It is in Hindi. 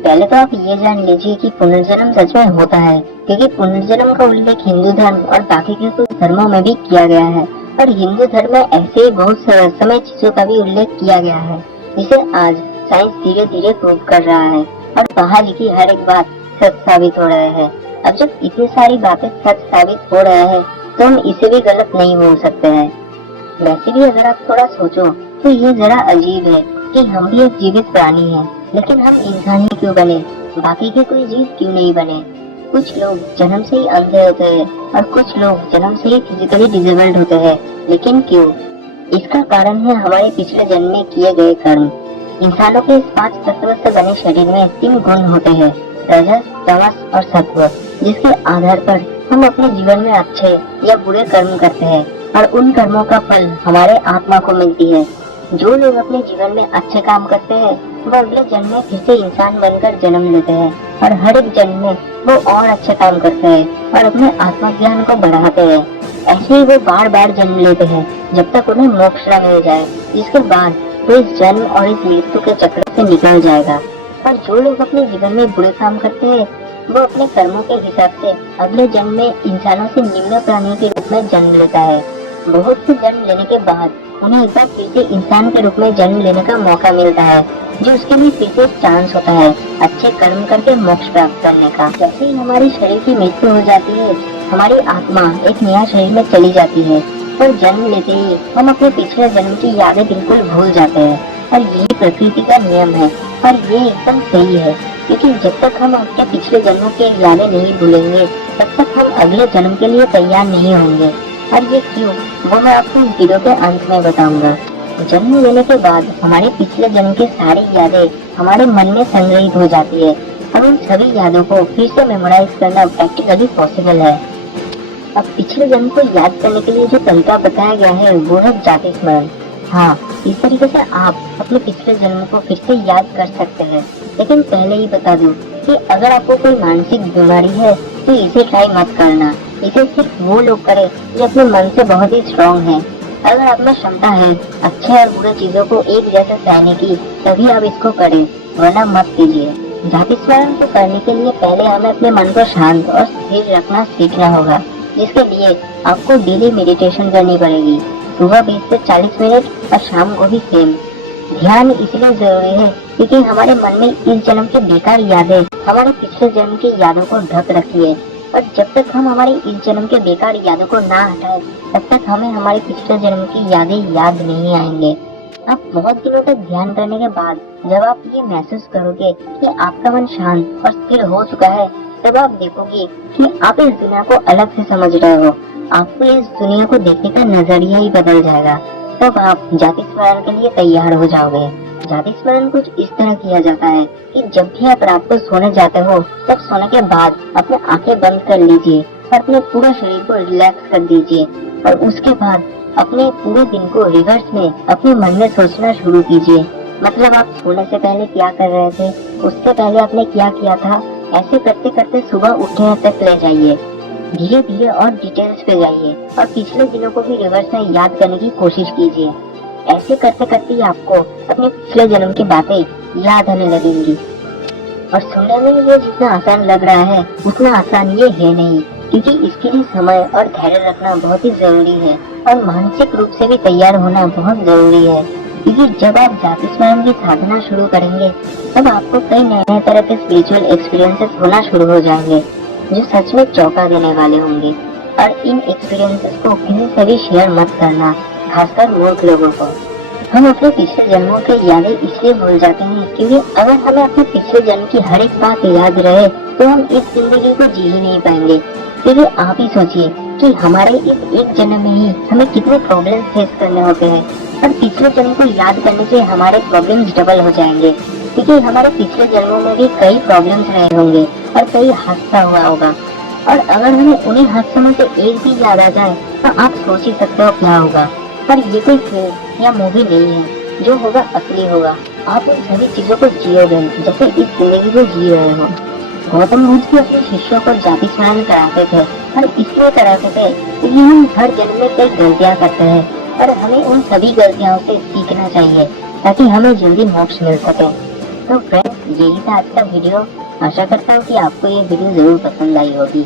पहले तो आप ये जान लीजिए कि पुनर्जन्म सच में होता है, क्योंकि पुनर्जन्म का उल्लेख हिंदू धर्म और बाकी के कुछ धर्मों में भी किया गया है। और हिंदू धर्म में ऐसे ही बहुत समय चीजों का भी उल्लेख किया गया है, जिसे आज साइंस धीरे धीरे प्रूव कर रहा है और वहाँ लिखी हर एक बात सच साबित हो रहा है। अब जब इतनी सारी बातें सच साबित हो रहा है तो हम इसे भी गलत नहीं बोल सकते हैं। वैसे भी अगर आप थोड़ा सोचो तो ये जरा अजीब है कि हम भी एक जीवित प्राणी हैं, लेकिन हम इंसान ही क्यों बने, बाकी के कोई जीव क्यों नहीं बने। कुछ लोग जन्म से ही अंधे होते हैं और कुछ लोग जन्म से ही फिजिकली डिसेबल्ड होते हैं, लेकिन क्यों? इसका कारण है हमारे पिछले जन्म में किए गए कर्म। इंसानों के इस 5 तत्वों से बने शरीर में 3 गुण होते हैं, रजस, तमस और सत्व, जिसके आधार पर हम अपने जीवन में अच्छे या बुरे कर्म करते हैं और उन कर्मों का फल हमारे आत्मा को मिलती है। जो लोग अपने जीवन में अच्छे काम करते हैं वो अगले जन्म में फिर से इंसान बनकर जन्म लेते हैं और हर एक जन्म में वो और अच्छे काम करते हैं और अपने आत्मा ज्ञान को बढ़ाते हैं। ऐसे ही वो बार बार जन्म लेते हैं जब तक उन्हें मोक्ष न मिल जाए, जिसके बाद वो इस जन्म और इस मृत्यु के चक्र से निकल जाएगा। और जो लोग अपने जीवन में बुरे काम करते हैं वो अपने कर्मों के हिसाब से अगले जन्म में इंसानों से निम्न प्राणियों के रूप में जन्म लेता है। बहुत से जन्म लेने के बाद उन्हें एक बार फिर से इंसान के रूप में जन्म लेने का मौका मिलता है, जो उसके लिए फिर से चांस होता है अच्छे कर्म करके मोक्ष प्राप्त करने का। जैसे ही हमारे शरीर की मृत्यु हो जाती है, हमारी आत्मा एक नया शरीर में चली जाती है और जन्म लेते ही हम अपने पिछले जन्म की यादें बिल्कुल भूल जाते हैं। और यही प्रकृति का नियम है और ये एकदम सही है, क्योंकि जब तक हम अपने पिछले जन्मों की यादें नहीं भूलेंगे तब तक हम अगले जन्म के लिए तैयार नहीं होंगे। और ये क्यों, वो मैं आपको इस वीडियो के अंत में बताऊंगा। जन्म लेने के बाद हमारे पिछले जन्म की सारी यादें हमारे मन में संग्रहित हो जाती है और उन सभी यादों को फिर से मेमोराइज करना प्रैक्टिकली पॉसिबल है। अब पिछले जन्म को याद करने के लिए जो तरीका बताया गया है वो है जाति स्मरण। हाँ, इस तरीके से आप अपने पिछले जन्म को फिर से याद कर सकते हैं। लेकिन पहले ही बता दूं कि अगर आपको कोई मानसिक बीमारी है तो इसे ट्राई मत करना। इसे सिर्फ वो लोग करें जो अपने मन से बहुत ही स्ट्रॉन्ग हैं। अगर आप में क्षमता है अच्छे और बुरे चीजों को एक जैसे सहने की, तभी आप इसको करें, वरना मत कीजिए। जाति स्मरण को करने के लिए पहले हमें अपने मन को शांत और स्थिर रखना सीखना होगा, जिसके लिए आपको डेली मेडिटेशन करनी पड़ेगी। सुबह 20 से 40 मिनट और शाम को भी सेम। ध्यान इसलिए जरूरी है क्योंकि हमारे मन में इस जन्म की बेकार यादें हमारे पिछले जन्म की यादों को ढक रखी है और जब तक हम हमारी इस जन्म के बेकार यादों को ना हटाए तब तक हमें हमारे पिछले जन्म की यादें याद नहीं आएंगे। अब बहुत दिनों तक ध्यान करने के बाद जब आप ये महसूस करोगे कि आपका मन शांत और स्थिर हो चुका है, तब आप देखोगे कि आप इस दुनिया को अलग से समझ रहे हो। आपको इस दुनिया को देखने का नजरिया ही बदल जाएगा। तब आप जाति स्मरण के लिए तैयार हो जाओगे। जाति स्मरण कुछ इस तरह किया जाता है कि जब भी आप रात को सोने जाते हो तब सोने के बाद अपने आंखें बंद कर लीजिए और अपने पूरे शरीर को रिलैक्स कर दीजिए और उसके बाद अपने पूरे दिन को रिवर्स में अपने मन में सोचना शुरू कीजिए। मतलब आप सोने से पहले क्या कर रहे थे, उससे पहले आपने क्या किया था, ऐसे करते करते सुबह उठने तक ले जाइए। धीरे धीरे और डिटेल्स पे जाइए और पिछले दिनों को भी रिवर्स में याद करने की कोशिश कीजिए। ऐसे करते करते ही आपको अपने पिछले जन्म की बातें याद आने लगेंगी। और सुनने में ये जितना आसान लग रहा है उतना आसान ये है नहीं, क्योंकि इसके लिए समय और धैर्य रखना बहुत ही जरूरी है और मानसिक रूप से भी तैयार होना बहुत जरूरी है। क्योंकि जब आप जाति स्मरण की साधना शुरू करेंगे तब आपको कई नए तरह के स्पिरिचुअल एक्सपीरियंसेस होना शुरू हो जाएंगे जो सच में चौंका देने वाले होंगे। और इन एक्सपीरियंसेस को किसी से भी शेयर मत करना, खासकर मूर्ख लोगों को। हम अपने पिछले जन्मों की यादें इसलिए भूल जाते हैं क्योंकि अगर हमें अपने पिछले जन्म की हर एक बात याद रहे तो हम इस जिंदगी को जी ही नहीं पाएंगे। क्योंकि आप ही सोचिए कि हमारे इस एक जन्म में ही हमें कितने प्रॉब्लम्स फेस करने होते हैं और पिछले जन्म को याद करने से हमारे प्रॉब्लम्स डबल हो जाएंगे, क्योंकि हमारे पिछले जन्मों में भी कई प्रॉब्लम्स रहे होंगे और कई हादसा हुआ होगा। और अगर हमें उन्हीं हादसों में से एक भी याद आ जाए तो आप सोच ही सकते हो क्या होगा। पर ये कोई फिल्म या मूवी नहीं है, जो होगा असली होगा। आप उन सभी चीजों को जियोगे जैसे इस जिंदगी को जी रहे हो। गौतम बुद्ध भी अपने शिष्यों को जाति स्मरण कराते थे और इसलिए कराते थे क्योंकि हम हर जन्म में कई गलतियाँ करते हैं और हमें उन सभी गलतियों से सीखना चाहिए ताकि हमें जल्दी मोक्ष मिल सके। तो फ्रेंड्स, यही था आज का वीडियो। आशा करता हूँ कि आपको ये वीडियो जरूर पसंद आई होगी।